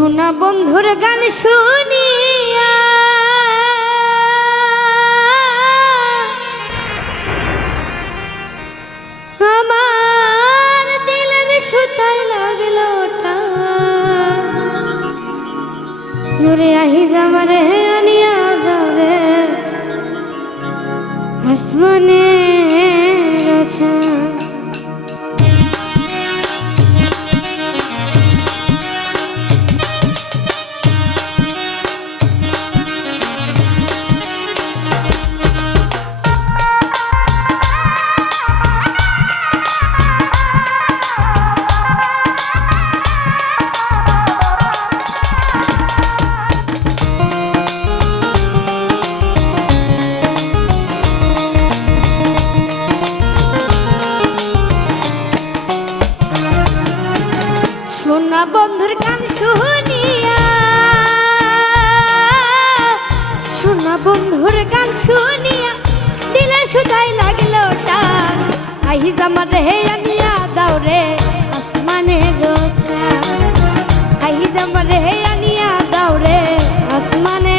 শোনা বন্ধুর গান শুনিয়া আমার দিলের সুতায় লাগলো টান নূরে আহি জামারে আনিয়া দাওরে আসমানে রচা শোনা বন্ধুর গান শুনিয়া শোনা বন্ধুর গান শুনিয়া দিলে সুতায় লাগলো টান আহি জামার রে আনিয়া দাও রে আসমানে রোচা আহি জামার রে আনিয়া দাও রে আসমানে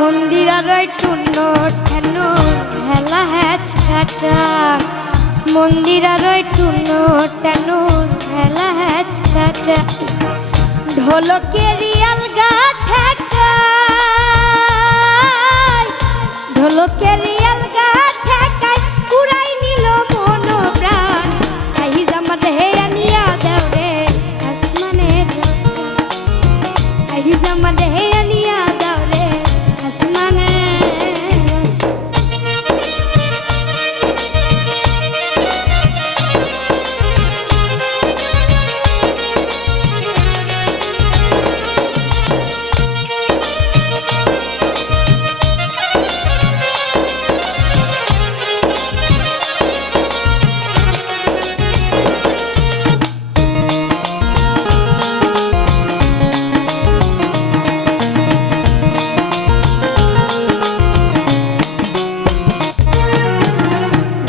মন্দিরার টুনো ঠেনো হেলা হ্যাচ কাটা মন্দিরার টুনো ঠেনো হেলা হ্যাচ কাটা ঢোলকের আলগা ঠেকা ঢোলকের আলগা ঠেকায় পুরাই নিল মন প্রাণ আহি জামার হে আনিয়া দাও রে আসমানে আহি জামার হে আনিয়া দাও রে আসমানে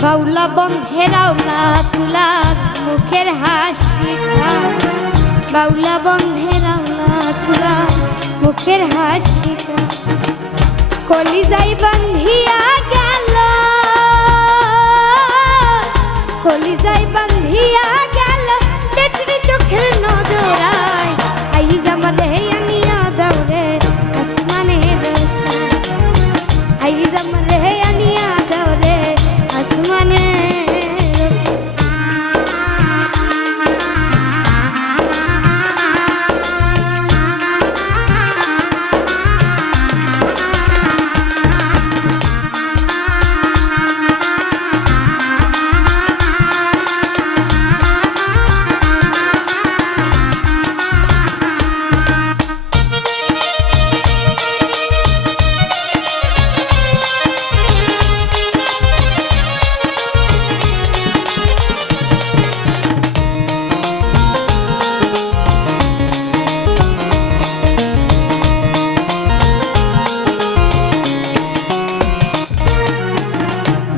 বাউলা বন্ধের আওলা তুলা মুখের হাসি বাউলা বন্ধের আওলা চুলা মুখের হাসি কলিজাই বান্ধিয়া গেল কলিজাই বান্ধিয়া গেল দেখছি চোখের নজরায় আই জামার রে আনিয়া দাও রে আসমানে রোচা আই জামার রে আনিয়া দাও রে আসমানে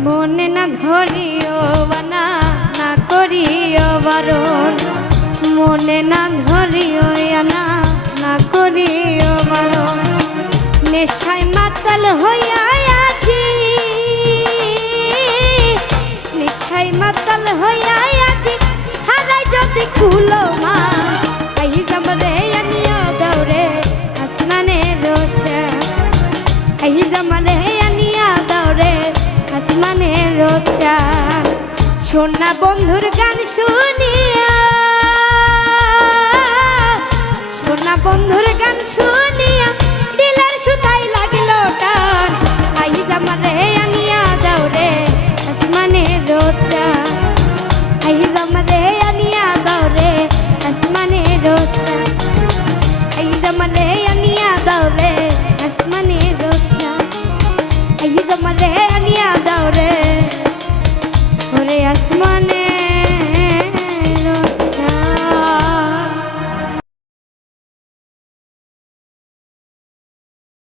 মনে না ধরিও বানা না করিও বারণ মনে না ধরিও আনা না করিও বারণ নেশায় মাতাল হইয়া আছি নেশায় মাতাল হইয়া আছি হারাই যদি কুলো মা আই জামার রে আনিয়া দাও রে আসমানে রোচা আই জামার রে আনিয়া দাও রে আসমানে রোচা শোনা বন্ধুর গান শুনিয়া শোনা বন্ধুর গান শুনিয়া